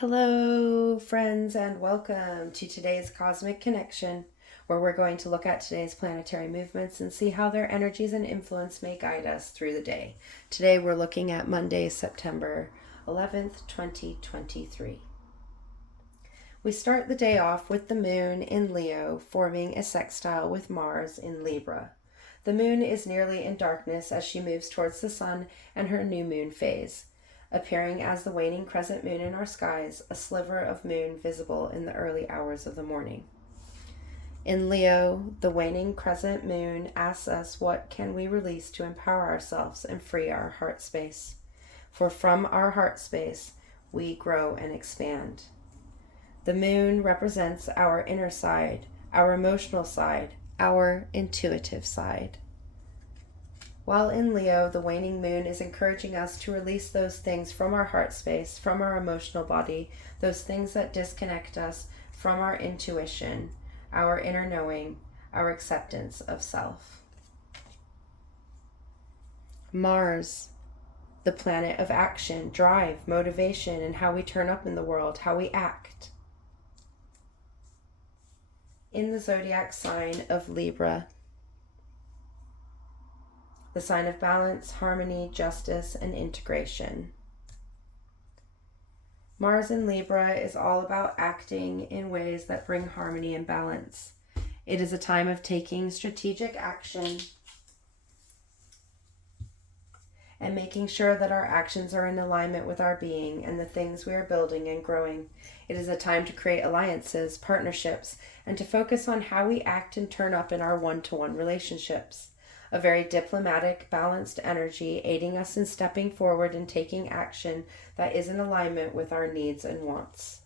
Hello, friends, and welcome to today's Cosmic Connection, where we're going to look at today's planetary movements and see how their energies and influence may guide us through the day. Today, we're looking at Monday, September 11th, 2023. We start the day off with the moon in Leo forming a sextile with Mars in Libra. The moon is nearly in darkness as she moves towards the sun and her new moon phase, appearing as the waning crescent moon in our skies, a sliver of moon visible in the early hours of the morning. In Leo, the waning crescent moon asks us what can we release to empower ourselves and free our heart space. For from our heart space, we grow and expand. The moon represents our inner side, our emotional side, our intuitive side. While in Leo, the waning moon is encouraging us to release those things from our heart space, from our emotional body, those things that disconnect us from our intuition, our inner knowing, our acceptance of self. Mars, the planet of action, drive, motivation, and how we turn up in the world, how we act. In the zodiac sign of Libra, the sign of balance, harmony, justice, and integration. Mars in Libra is all about acting in ways that bring harmony and balance. It is a time of taking strategic action and making sure that our actions are in alignment with our being and the things we are building and growing. It is a time to create alliances, partnerships, and to focus on how we act and turn up in our one-to-one relationships. A very diplomatic, balanced energy aiding us in stepping forward and taking action that is in alignment with our needs and wants.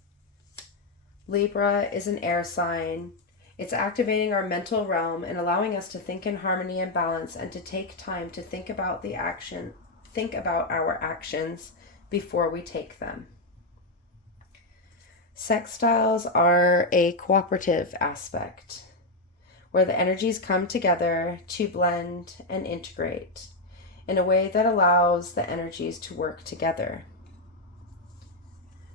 Libra is an air sign. It's activating our mental realm and allowing us to think in harmony and balance and to take time to think about our actions before we take them. Sextiles are a cooperative aspect, where the energies come together to blend and integrate in a way that allows the energies to work together.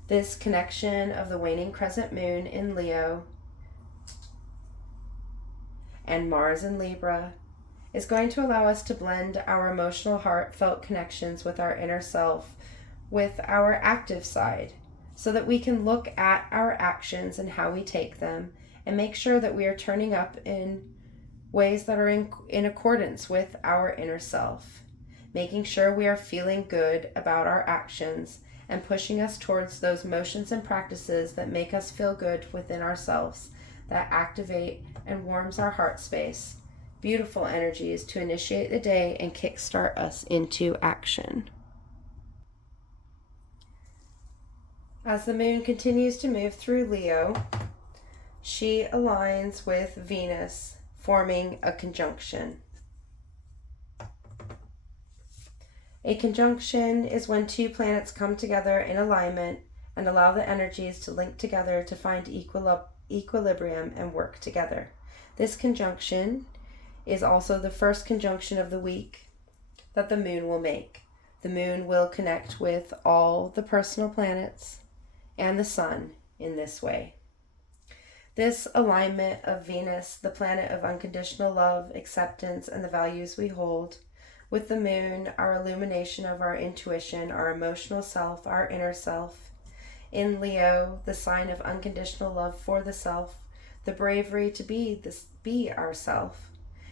This connection of the waning crescent moon in Leo and Mars in Libra is going to allow us to blend our emotional, heartfelt connections with our inner self, with our active side, so that we can look at our actions and how we take them and make sure that we are turning up in ways that are in accordance with our inner self, making sure we are feeling good about our actions and pushing us towards those motions and practices that make us feel good within ourselves, that activate and warms our heart space. Beautiful energies to initiate the day and kickstart us into action. As the moon continues to move through Leo, she aligns with Venus, forming a conjunction. A conjunction is when two planets come together in alignment and allow the energies to link together to find equilibrium and work together. This conjunction is also the first conjunction of the week that the moon will make. The moon will connect with all the personal planets and the sun in this way. This alignment of Venus, the planet of unconditional love, acceptance, and the values we hold, with the moon, our illumination of our intuition, our emotional self, our inner self. In Leo, the sign of unconditional love for the self, the bravery to be ourself,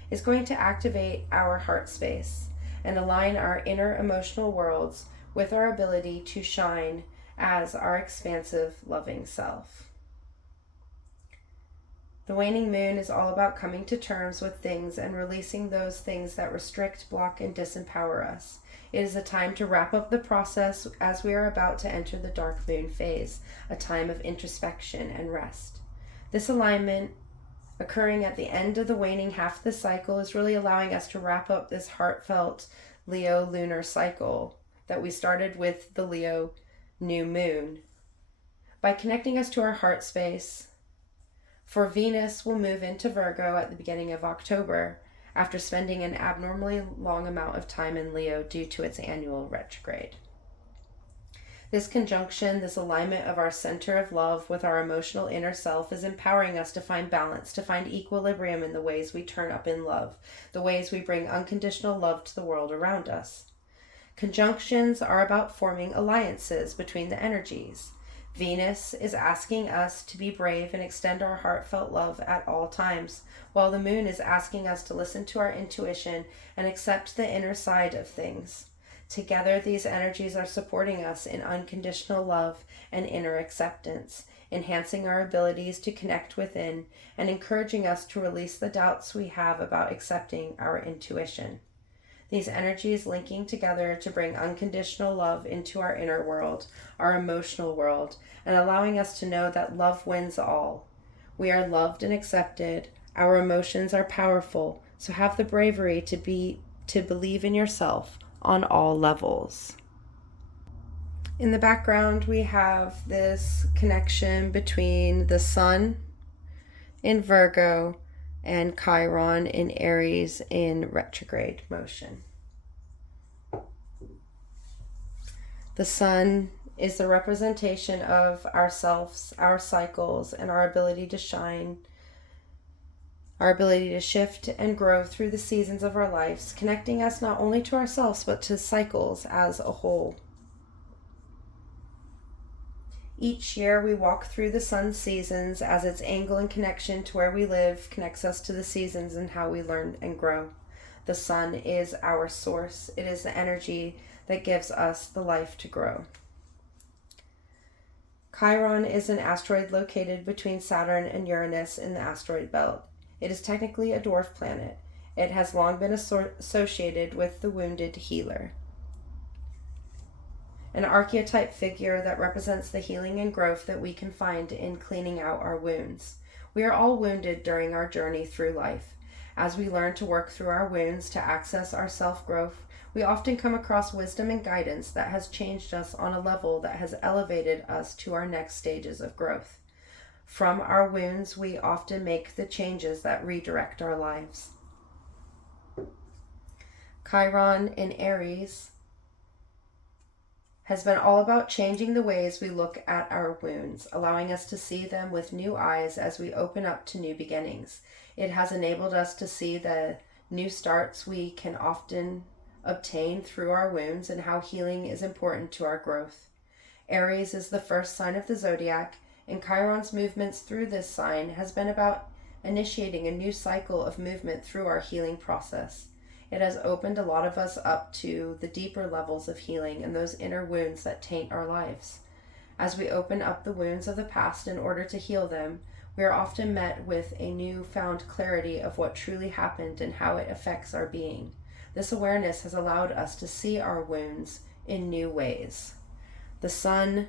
is going to activate our heart space and align our inner emotional worlds with our ability to shine as our expansive, loving self. The waning moon is all about coming to terms with things and releasing those things that restrict, block, and disempower us. It is a time to wrap up the process as we are about to enter the dark moon phase, a time of introspection and rest. This alignment, occurring at the end of the waning half of the cycle, is really allowing us to wrap up this heartfelt Leo lunar cycle that we started with the Leo new moon. By connecting us to our heart space, for Venus will move into Virgo at the beginning of October after spending an abnormally long amount of time in Leo due to its annual retrograde. This conjunction, this alignment of our center of love with our emotional inner self is empowering us to find balance, to find equilibrium in the ways we turn up in love, the ways we bring unconditional love to the world around us. Conjunctions are about forming alliances between the energies. Venus is asking us to be brave and extend our heartfelt love at all times, while the moon is asking us to listen to our intuition and accept the inner side of things. Together, these energies are supporting us in unconditional love and inner acceptance, enhancing our abilities to connect within and encouraging us to release the doubts we have about accepting our intuition. These energies linking together to bring unconditional love into our inner world, our emotional world, and allowing us to know that love wins all. We are loved and accepted. Our emotions are powerful, so have the bravery to believe in yourself on all levels. In the background, we have this connection between the Sun in Virgo and Chiron in Aries in retrograde motion. The Sun is the representation of ourselves, our cycles, and our ability to shine, our ability to shift and grow through the seasons of our lives, connecting us not only to ourselves but to cycles as a whole. Each year we walk through the sun's seasons as its angle and connection to where we live connects us to the seasons and how we learn and grow. The sun is our source. It is the energy that gives us the life to grow. Chiron is an asteroid located between Saturn and Uranus in the asteroid belt. It is technically a dwarf planet. It has long been associated with the wounded healer, an archetype figure that represents the healing and growth that we can find in cleaning out our wounds. We are all wounded during our journey through life. As we learn to work through our wounds to access our self-growth, we often come across wisdom and guidance that has changed us on a level that has elevated us to our next stages of growth. From our wounds, we often make the changes that redirect our lives. Chiron in Aries has been all about changing the ways we look at our wounds, allowing us to see them with new eyes as we open up to new beginnings. It has enabled us to see the new starts we can often obtain through our wounds and how healing is important to our growth. Aries is the first sign of the zodiac, and Chiron's movements through this sign has been about initiating a new cycle of movement through our healing process. It has opened a lot of us up to the deeper levels of healing and those inner wounds that taint our lives. As we open up the wounds of the past in order to heal them, we are often met with a newfound clarity of what truly happened and how it affects our being. This awareness has allowed us to see our wounds in new ways. The sun,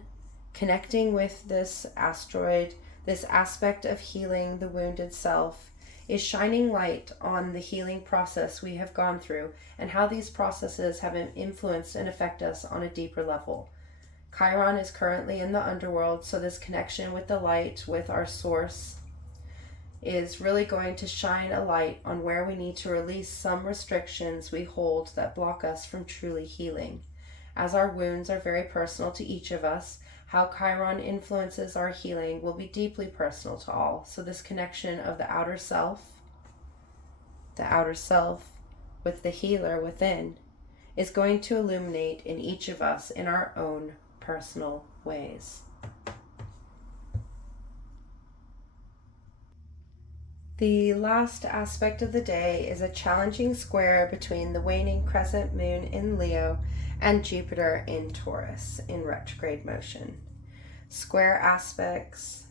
connecting with this asteroid, this aspect of healing the wounded self, is shining light on the healing process we have gone through and how these processes have influenced and affect us on a deeper level. Chiron is currently in the underworld, so this connection with the light, with our source, is really going to shine a light on where we need to release some restrictions we hold that block us from truly healing. As our wounds are very personal to each of us, how Chiron influences our healing will be deeply personal to all. So this connection of the outer self with the healer within, is going to illuminate in each of us in our own personal ways. The last aspect of the day is a challenging square between the waning crescent moon in Leo and Jupiter in Taurus in retrograde motion. Square aspects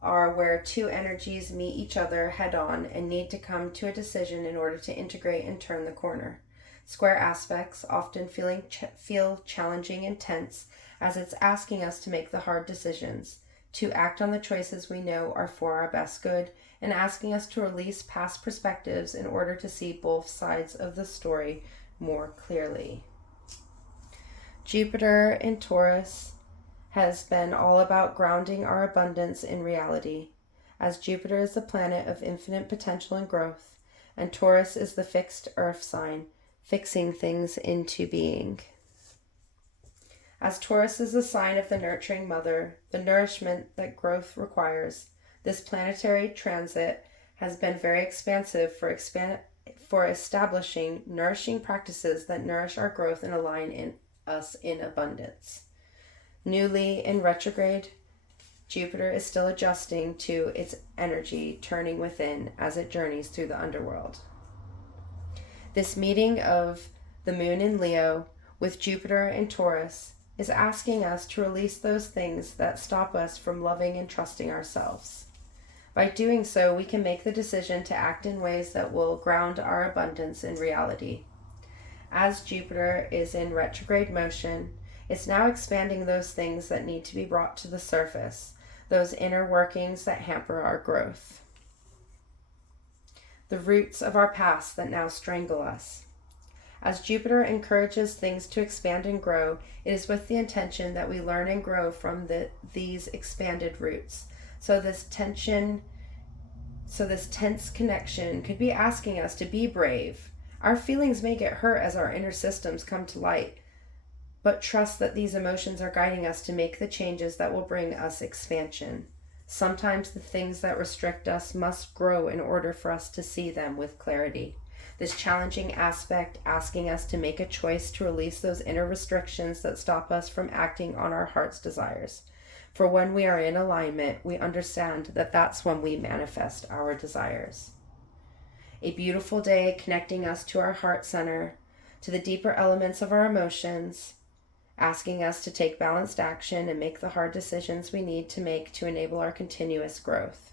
are where two energies meet each other head-on and need to come to a decision in order to integrate and turn the corner. Square aspects often feel challenging and tense, as it's asking us to make the hard decisions, to act on the choices we know are for our best good, and asking us to release past perspectives in order to see both sides of the story more clearly. Jupiter in Taurus has been all about grounding our abundance in reality, as Jupiter is the planet of infinite potential and growth, and Taurus is the fixed earth sign, fixing things into being. As Taurus is the sign of the nurturing mother, the nourishment that growth requires, this planetary transit has been very expansive for establishing nourishing practices that nourish our growth and align us in abundance. Newly in retrograde, Jupiter is still adjusting to its energy, turning within as it journeys through the underworld. This meeting of the moon in Leo with Jupiter in Taurus is asking us to release those things that stop us from loving and trusting ourselves. By doing so, we can make the decision to act in ways that will ground our abundance in reality. As Jupiter is in retrograde motion, it's now expanding those things that need to be brought to the surface, those inner workings that hamper our growth. The roots of our past that now strangle us. As Jupiter encourages things to expand and grow, it is with the intention that we learn and grow from these expanded roots. So this tense connection could be asking us to be brave. Our feelings may get hurt as our inner systems come to light, but trust that these emotions are guiding us to make the changes that will bring us expansion. Sometimes the things that restrict us must grow in order for us to see them with clarity. This challenging aspect asking us to make a choice to release those inner restrictions that stop us from acting on our heart's desires. For when we are in alignment, we understand that that's when we manifest our desires. A beautiful day connecting us to our heart center, to the deeper elements of our emotions, asking us to take balanced action and make the hard decisions we need to make to enable our continuous growth.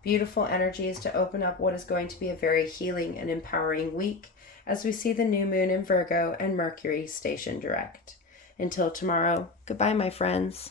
Beautiful energies to open up what is going to be a very healing and empowering week as we see the new moon in Virgo and Mercury station direct. Until tomorrow, goodbye, my friends.